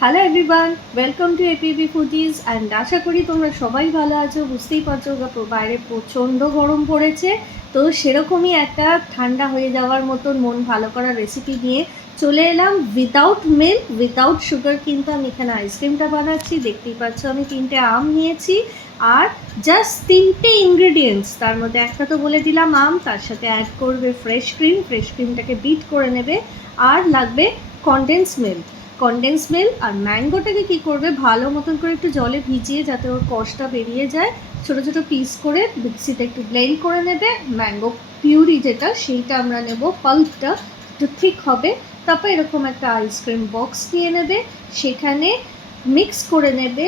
Hello everyone, welcome to APB Foodies and আশা করি তোমরা সবাই ভালো আছো। বুঝতেই পারছো বাইরে প্রচণ্ড গরম পড়েছে, তো সেরকমই একটা ঠান্ডা হয়ে যাওয়ার মতন মন ভালো করার রেসিপি নিয়ে চলে এলাম। উইদাউট মিল্ক, উইদাউট সুগার কিন্তু আমি এখানে আইসক্রিমটা বানাচ্ছি। দেখতেই পাচ্ছ আমি 3টে আম নিয়েছি আর জাস্ট 3টে ইনগ্রেডিয়েন্টস। তার মধ্যে একটা তো বলে দিলাম আম, তার সাথে অ্যাড করবে ফ্রেশ ক্রিম। ফ্রেশ ক্রিমটাকে বিট করে নেবে। আর লাগবে কনডেন্স মিল্ক। কনডেন্স মিল্ক আর ম্যাঙ্গোটাকে কী করবে, ভালো মতন করে একটু জলে ভিজিয়ে যাতে ওর কষটা বেরিয়ে যায়, ছোটো ছোটো পিস করে মিক্সিতে একটু ব্লেন্ড করে নেবে। ম্যাঙ্গো পিউরি যেটা, সেইটা আমরা নেব, পাল্পটা একটু থিক হবে। তারপর এরকম একটা আইসক্রিম বক্স নিয়ে নেবে, সেখানে মিক্স করে নেবে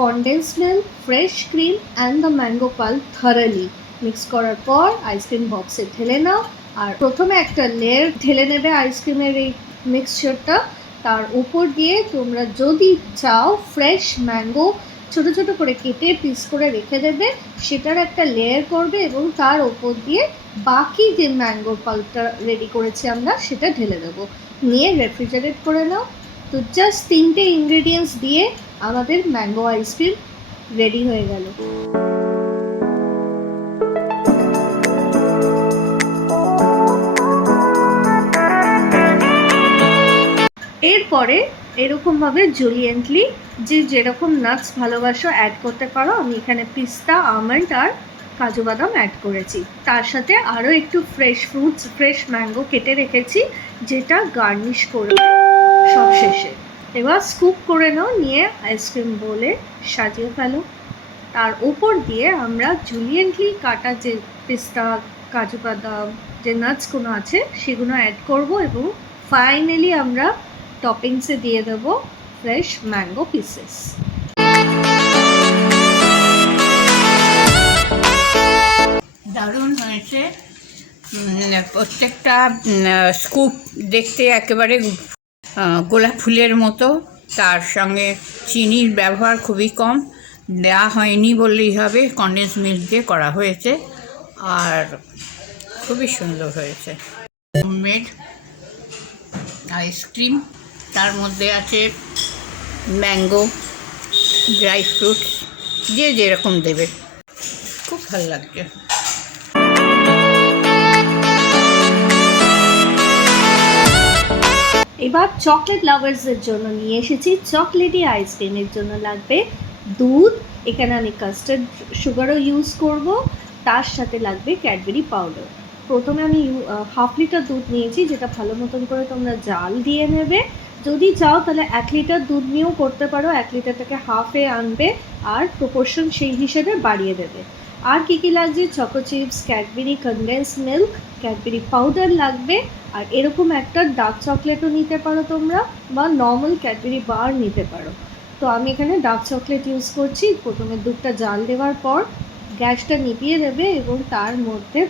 condense milk, fresh cream and the mango pulp thoroughly. Mix করার পর আইসক্রিম বক্সে ঢেলে নাও। আর প্রথমে একটা লেয়ার ঢেলে নেবে আইসক্রিমের এই মিক্সচারটা। তার উপর দিয়ে তোমরা যদি চাও ফ্রেশ ম্যাঙ্গো ছোটো ছোটো করে কেটে পিস করে রেখে দেবে, সেটার একটা লেয়ার করবে এবং তার ওপর দিয়ে বাকি যে ম্যাঙ্গো পাল্পটা রেডি করেছি আমরা সেটা ঢেলে দেবো। নিয়ে রেফ্রিজারেট করে নাও। তো জাস্ট 3টে ইনগ্রেডিয়েন্টস দিয়ে আমাদের ম্যাঙ্গো আইসক্রিম রেডি হয়ে গেল। এরপরে এরকমভাবে জুলিয়েন্টলি যেরকম নাটস ভালোবাসো অ্যাড করতে পারো। আমি এখানে পিস্তা, আমন্ড আর কাজু বাদাম অ্যাড করেছি। তার সাথে আরও একটু ফ্রেশ ফ্রুটস, ফ্রেশ ম্যাঙ্গো কেটে রেখেছি, যেটা গার্নিশ করবে সব শেষে। এবার স্কুপ করে নাও, নিয়ে আইসক্রিম বলে সাজিয়ে ফেলো। তার উপর দিয়ে আমরা জুলিয়েন্টলি কাটা যে পিস্তা, কাজু বাদাম, যে নাটসগুলো আছে সেগুলো অ্যাড করব এবং ফাইনালি আমরা টপিংসে দিয়ে দেবো ফ্রেশ ম্যাঙ্গো পিসেস। দারুণ হয়েছে। প্রত্যেকটা স্কুপ দেখতে একেবারে গোলাপ ফুলের মতো। তার সঙ্গে চিনির ব্যবহার খুবই কম, দেওয়া হয়নি বললেই হবে, কনডেন্স মিল্ক দিয়ে করা হয়েছে আর খুবই সুন্দর হয়েছে। হোমমেড আইসক্রিম, তার মধ্যে আছে ম্যাঙ্গো, ড্রাই ফ্রুটস, যে যেরকম দেবে, খুব ভালো লাগছে। এবার চকলেট লাভার্সদের জন্য নিয়ে এসেছি চকলেটি আইসক্রিমের জন্য লাগবে দুধ। এখানে আমি কাস্টার্ড সুগারও ইউজ করব। তার সাথে লাগবে ক্যাডবেরি পাউডার। প্রথমে আমি 1/2 লিটার দুধ নিয়েছি, যেটা ভালো মতন করে তোমরা জাল দিয়ে নেবে। যদি চাও তাহলে 1 লিটার দুধ নিয়েও করতে পারো, 1 লিটারটাকে হাফে আনবে আর প্রপোর্শন সেই হিসেবে বাড়িয়ে দেবে। আর কী কী লাগছে, choco chips, Cadbury condense milk, Cadbury powder লাগবে। আর এরকম একটা ডার্ক চকলেটও নিতে পারো তোমরা, বা নর্মাল ক্যাডবেরি বার নিতে পারো। তো আমি এখানে ডার্ক চকলেট ইউজ করছি। প্রথমে দুধটা জাল দেওয়ার পর গ্যাসটা নিভিয়ে দেবে এবং তার মধ্যে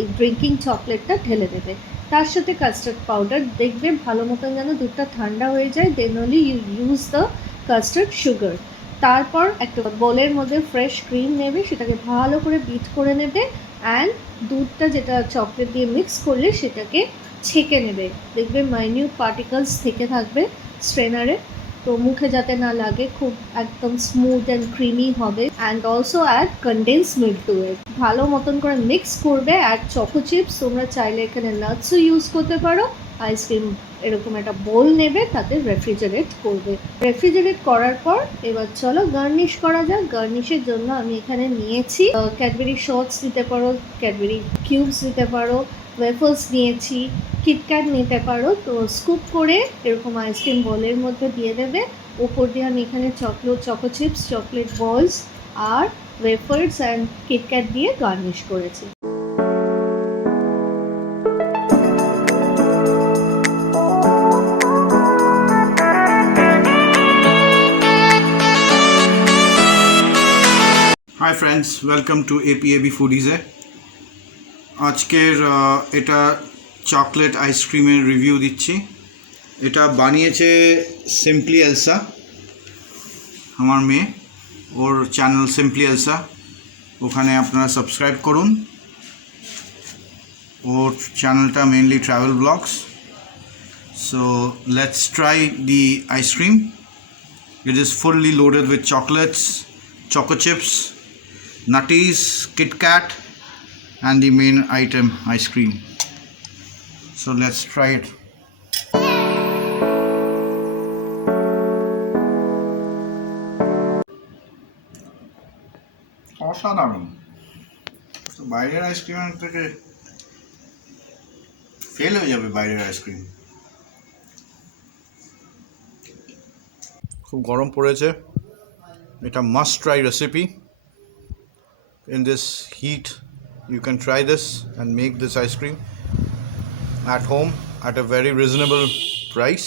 এই ড্রিঙ্কিং চকলেটটা ঢেলে দেবে। তার সাথে কাস্টার্ড পাউডার, দেখবে ভালো মতন যেন দুধটা ঠান্ডা হয়ে যায়, then only you use the custard sugar. তারপর একটা বোলের মধ্যে ফ্রেশ ক্রিম নেবে, সেটাকে ভালো করে বিট করে নেবে অ্যান্ড দুধটা যেটা চকলেট দিয়ে মিক্স করলে সেটাকে ছেঁকে নেবে। দেখবে মাইনিউট পার্টিকলস থেকে থাকবে স্ট্রেনারে, তো মুখে যাতে না লাগে, খুব একদম স্মুথ অ্যান্ড ক্রিমি হবে। And also add condense milk to it. ভালো মতন করে মিক্স করবে। অ্যাড চকো চিপস, তোমরা চাইলে এখানে নাটসও ইউজ করতে পারো। আইসক্রিম এরকম একটা বোল নেবে, তাতে রেফ্রিজারেট করবে। রেফ্রিজারেট করার পর এবার চলো গার্নিশ করা যাক। গার্নিশের জন্য আমি এখানে নিয়েছি ক্যাডবেরি শটস দিতে পারো, ক্যাডবেরি কিউবস দিতে পারো, ওয়েফার্স নিয়েছি, কিটক্যাট নিতে পারো। তো স্কুপ করে এরকম আইসক্রিম বলের মধ্যে দিয়ে দেবে। ওপর দিয়ে আমি এখানে চকো চিপস, চকলেট বলস আর ওয়েফার্স অ্যান্ড কিটক্যাট দিয়ে গার্নিশ করেছি। Hi friends, welcome to APAB ফুডিজে। আজকের এটা চকলেট আইসক্রিমের রিভিউ দিচ্ছি। এটা বানিয়েছে সিম্পলি এলসা, আমার মেয়ে। ওর চ্যানেল সিম্পলি এলসা, ওখানে আপনারা সাবস্ক্রাইব করুন। ওর চ্যানেলটা mainly travel blogs. So let's try the ice cream. It is fully loaded with chocolates, choco chips, nutties, Kit Kat, and the main item, ice cream. So let's try it. অসাধারণ। তো বাইরের আইসক্রিমের থেকে ফেল হয়ে যাবে বাইরের আইসক্রিম। খুব গরম পড়েছে, এটা must try recipe. In this heat you can try this and make this ice cream at home at a very reasonable price.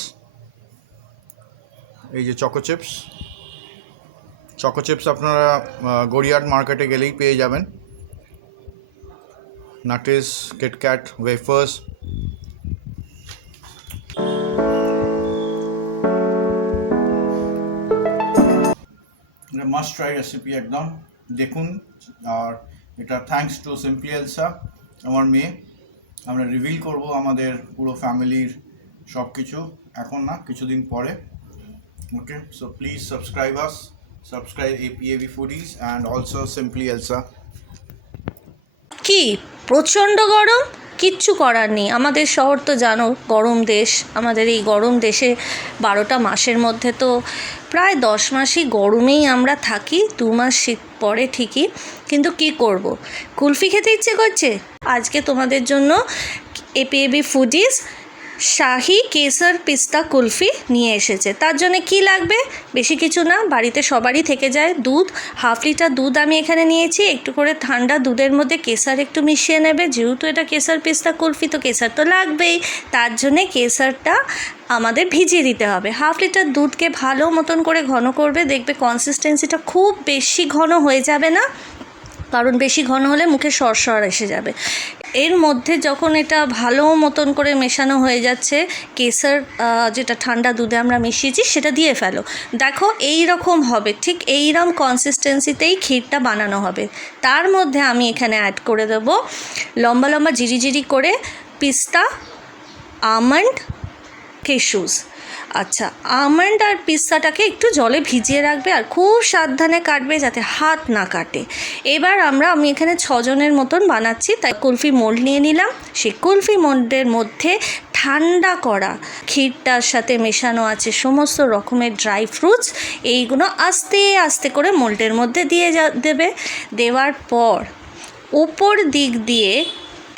এই যে চকো চিপস আপনারা গড়িয়াহাট মার্কেটে গেলেই পেয়ে যাবেন। নাটিস, কিটক্যাট, ওয়েফার্স। এটা মাস্ট ট্রাই রেসিপি একদম, দেখুন। আর এটা থ্যাঙ্কস টু সিম্পলি এলসা, আমার মেয়ে। আমরা রিভিল করব আমাদের পুরো ফ্যামিলির সব কিছু, এখন না, কিছুদিন পরে। Okay, so please subscribe APAB Foodies and also Simply Elsa. কি প্রচণ্ড গরম, কিচ্ছু করার নেই। আমাদের শহর তো জানো গরম দেশ, আমাদের এই গরম দেশে 12টা মাসের মধ্যে তো প্রায় 10 মাসই গরমেই আমরা থাকি, 2 মাস শীত পড়ে ঠিকই, কিন্তু কি করব, কুলফি খেতে ইচ্ছে করছে। আজকে তোমাদের জন্য APAB Foodies শাহি কেসর পিস্তা কুলফি নিয়ে এসেছে। তার জন্য কি লাগবে, বেশি কিছু না, বাড়িতে সবারই থেকে যায় দুধ। 1/2 লিটার দুধ আমি এখানে নিয়েছি। একটু করে ঠান্ডা দুধের মধ্যে কেসর একটু মিশিয়ে নেবে, যেহেতু এটা কেসর পিস্তা কুলফি তো কেসর তো লাগবেই। তার জন্যে কেসরটা আমাদের ভিজিয়ে দিতে হবে। 1/2 লিটার দুধকে ভালো মতন করে ঘন করবে, দেখবে কনসিস্টেন্সিটা খুব বেশি ঘন হয়ে যাবে না, কারণ বেশি ঘন হলে মুখে সরসর এসে যাবে। এর মধ্যে যখন এটা ভালো মতন করে মেশানো হয়ে যাচ্ছে, কেসর যেটা ঠান্ডা দুধে আমরা মিশিয়েছি সেটা দিয়ে ফেলো। দেখো এই রকম হবে, ঠিক এইরকম কনসিস্টেন্সিতেই ক্ষীরটা বানানো হবে। তার মধ্যে আমি এখানে অ্যাড করে দেবো লম্বা লম্বা জিরি করে পিস্তা, আমন্ড, কেশুস। আচ্ছা, আমন্ড আর পিস্তাটাকে একটু জলে ভিজিয়ে রাখবে আর খুব সাবধানে কাটবে যাতে হাত না কাটে। এবার আমি এখানে 6 জনের মতন বানাচ্ছি, তাই কুলফি মোল্ড নিয়ে নিলাম। সেই কুলফি মোল্ডের মধ্যে ঠান্ডা করা ক্ষীরটার সাথে মেশানো আছে সমস্ত রকমের ড্রাই ফ্রুটস, এইগুলো আস্তে আস্তে করে মোল্ডের মধ্যে দিয়ে দেবে। দেওয়ার পর উপর দিক দিয়ে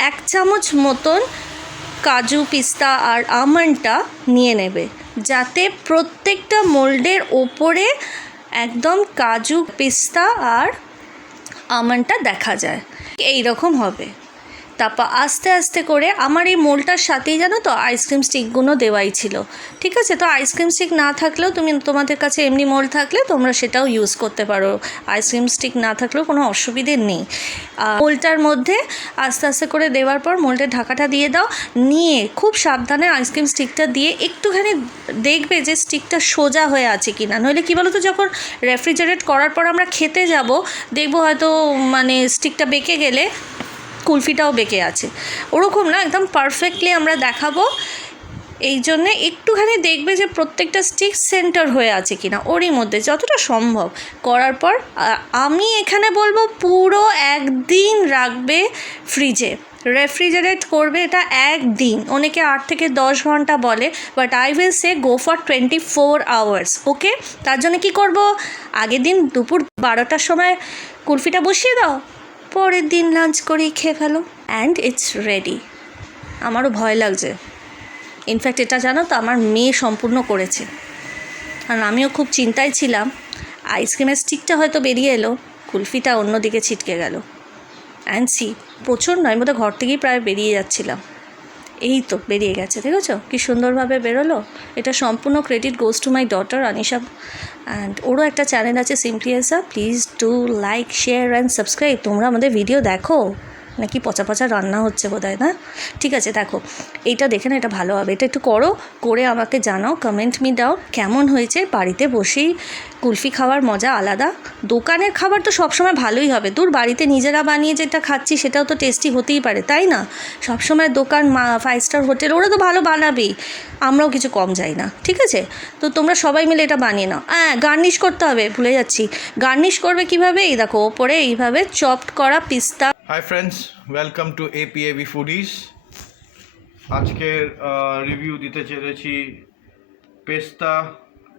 1 চামচ মতন কাজু, পিস্তা আর আমন্ডটা নিয়ে নেবে, যাতে প্রত্যেকটা মোল্ডের ওপরে একদম কাজু, পিস্তা আর আমন্ডটা দেখা যায়। এই রকম হবে। তারপর আস্তে আস্তে করে আমার এই মোল্ডটার সাথেই জানো তো আইসক্রিম স্টিকগুলো দেওয়াই ছিল, ঠিক আছে। তো আইসক্রিম স্টিক না থাকলেও তোমাদের কাছে এমনি মোল্ড থাকলে তোমরা সেটাও ইউজ করতে পারো, আইসক্রিম স্টিক না থাকলেও কোনো অসুবিধে নেই। মোল্ডটার মধ্যে আস্তে আস্তে করে দেওয়ার পর মোল্ডের ঢাকাটা দিয়ে দাও, নিয়ে খুব সাবধানে আইসক্রিম স্টিকটা দিয়ে একটুখানি দেখবে যে স্টিকটা সোজা হয়ে আছে কি না। নইলে কী বলো তো, যখন রেফ্রিজারেট করার পর আমরা খেতে যাব, দেখবো হয়তো স্টিকটা বেঁকে গেলে কুলফিটাও বেঁকে আছে, ওরকম না, একদম পারফেক্টলি আমরা দেখাবো। এই জন্যে একটুখানি দেখবে যে প্রত্যেকটা স্টিক সেন্টার হয়ে আছে কিনা, ওরই মধ্যে যতটা সম্ভব করার পর আমি এখানে বলবো পুরো 1 দিন রাখবে ফ্রিজে, রেফ্রিজারেট করবে এটা 1 দিন। অনেকে 8 থেকে 10 ঘন্টা বলে, but I will say go for 24 hours. Okay, তার জন্য কী করবো, আগের দিন দুপুর 12টার সময় কুলফিটা বসিয়ে দাও, পরের দিন লাঞ্চ করেই খেয়ে ফেলো, অ্যান্ড ইটস রেডি। আমারও ভয় লাগছে, ইনফ্যাক্ট এটা জানো তো আমার মেয়ে সম্পূর্ণ করেছে, কারণ আমিও খুব চিন্তায় ছিলাম। আইসক্রিমের স্টিকটা হয়তো বেরিয়ে এলো, কুলফিটা অন্যদিকে ছিটকে গেল। অ্যান্ড সি, প্রচণ্ড, আমি বোধহয় ঘর থেকেই প্রায় বেরিয়ে যাচ্ছিলাম, এই তো বেরিয়ে গেছে, দেখেছো কি সুন্দরভাবে বেরোলো। এটা সম্পূর্ণ credit goes to my daughter Anisha, and ওরও একটা চ্যানেল আছে simply Elsa. Please do like, share and subscribe. তোমরা আমাদের ভিডিও দেখো, নাকি পচা পচা রান্না হচ্ছে বোধহয়, না? ঠিক আছে, দেখো এইটা দেখে না, এটা ভালো হবে, এটা একটু করো, করে আমাকে জানাও, কমেন্ট মি দাও কেমন হয়েছে। বাড়িতে বসেই কুলফি খাওয়ার মজা আলাদা। দোকানের খাবার তো সবসময় ভালোই হবে, দূর বাড়িতে নিজেরা বানিয়ে যেটা খাচ্ছি সেটাও তো টেস্টি হতেই পারে, তাই না? সবসময় দোকান 5 স্টার হোটেল ওরা তো ভালো বানাবেই, আমরাও কিছু কম যাই না, ঠিক আছে? তো তোমরা সবাই মিলে এটা বানিয়ে নাও। হ্যাঁ, গার্নিশ করতে হবে, ভুলে যাচ্ছি। গার্নিশ করবে কীভাবে? এই দেখো ওপরে এইভাবে চপড করা পিস্তা। High friends, welcome two APAB foodies. আজকের রিভিউ দিতে চলেছি পেস্তা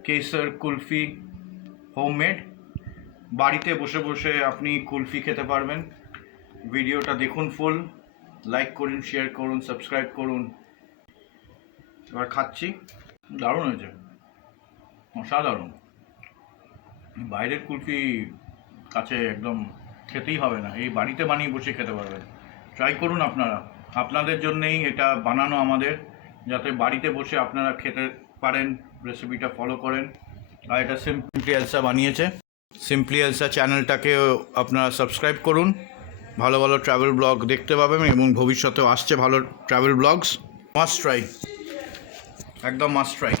কেসার কুলফি, হোমমেড। বাড়িতে বসে বসে আপনি কুলফি খেতে পারবেন। ভিডিওটা দেখুন ফুল, লাইক করুন, শেয়ার করুন, সাবস্ক্রাইব করুন। এবার খাচ্ছি, দারুণ হয়েছে, অসাধারণ। বাইরের কুলফি কাছে একদম খেতেই হবে না, এই বাড়িতে বানিয়ে বসে খেতে পারবেন। ট্রাই করুন আপনারা, আপনাদের জন্যেই এটা বানানো আমাদের, যাতে বাড়িতে বসে আপনারা খেতে পারেন, রেসিপিটা ফলো করেন। আর এটা সিম্পলি এলসা বানিয়েছে। সিম্পলি এলসা চ্যানেলটাকেও আপনারা সাবস্ক্রাইব করুন, ভালো ভালো ট্রাভেল ব্লগ দেখতে পাবেন এবং ভবিষ্যতেও আসছে ভালো ট্রাভেল ব্লগস। মাস্ট ট্রাই, একদম মাস্ট ট্রাই।